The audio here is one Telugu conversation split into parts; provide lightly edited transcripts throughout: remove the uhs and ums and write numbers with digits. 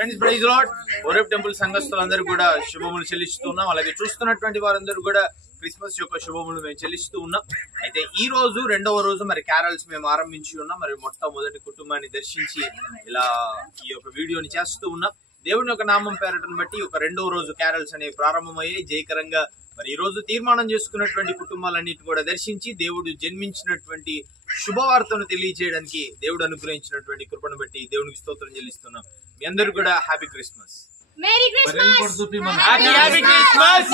Friends praise Lord. ఓరేప్ టెంపుల్ సంఘస్థులందరూ కూడా శుభములు చెల్లిస్తున్నాం. అలాగే చూస్తున్నటువంటి వారందరూ కూడా క్రిస్మస్ యొక్క శుభములు మేము చెల్లిస్తూ ఉన్నాం. అయితే ఈ రోజు రెండవ రోజు మరి క్యారల్స్ మేము ఆరంభించి ఉన్నాం. మరి మొట్టమొదటి కుటుంబాన్ని దర్శించి ఇలా ఈ యొక్క వీడియోని చేస్తూ ఉన్నాం. దేవుని యొక్క నామం పేరటను బట్టి ఒక రెండవ రోజు క్యారల్స్ అనేవి ప్రారంభమయ్యాయి జయకరంగా. మరి ఈ రోజు తీర్మానం చేసుకున్నటువంటి కుటుంబాలన్నిటిని కూడా దర్శించి దేవుడు జన్మించినటువంటి శుభవార్తను తెలియజేయడానికి దేవుడు అనుగ్రహించినటువంటి కృపను బట్టి దేవునికి స్తోత్రం చెల్లిస్తున్నాం. మీ అందరూ కూడా happy Christmas. Merry Christmas! Happy Christmas!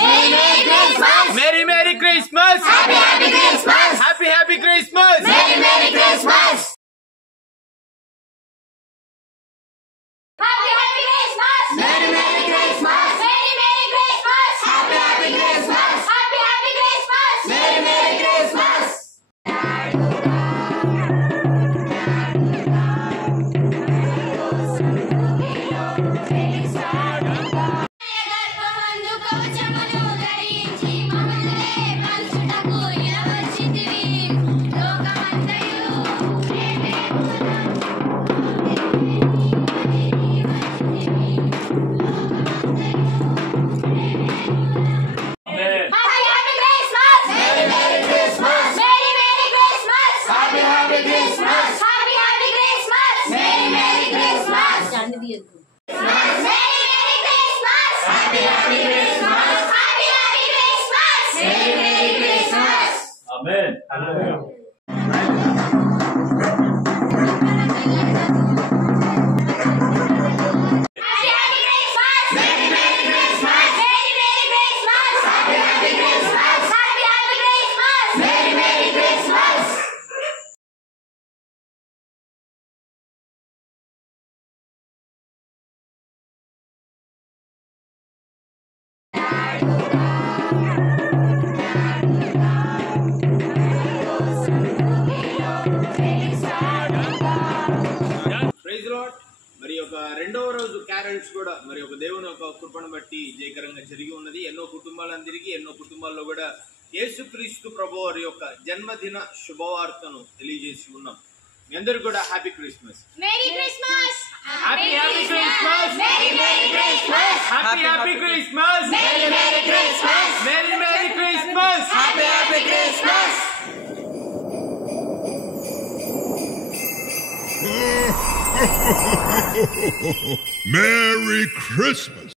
Merry Merry Christmas! Happy Christmas! Happy Christmas! Merry Christmas! Happy Christmas! Merry Christmas! Merry Christmas! Happy Christmas! Happy Christmas! Merry Christmas! Amen. Hallelujah. మరి ఒక రెండవ రోజు క్యారల్స్ కూడా మరి ఒక దేవుని యొక్క కృపను బట్టి జయకరంగా జరిగి ఉన్నది. ఎన్నో కుటుంబాలందరికీ ఎన్నో కుటుంబాల్లో కూడా యేసుక్రీస్తు ప్రభు వారి యొక్క జన్మదిన శుభవార్తను తెలియజేసి ఉన్నాం. మీ అందరూ కూడా happy Christmas. Merry Christmas! Happy Christmas! Merry Christmas! Happy Christmas! Merry Christmas! Merry Christmas! Happy Christmas! Merry Christmas!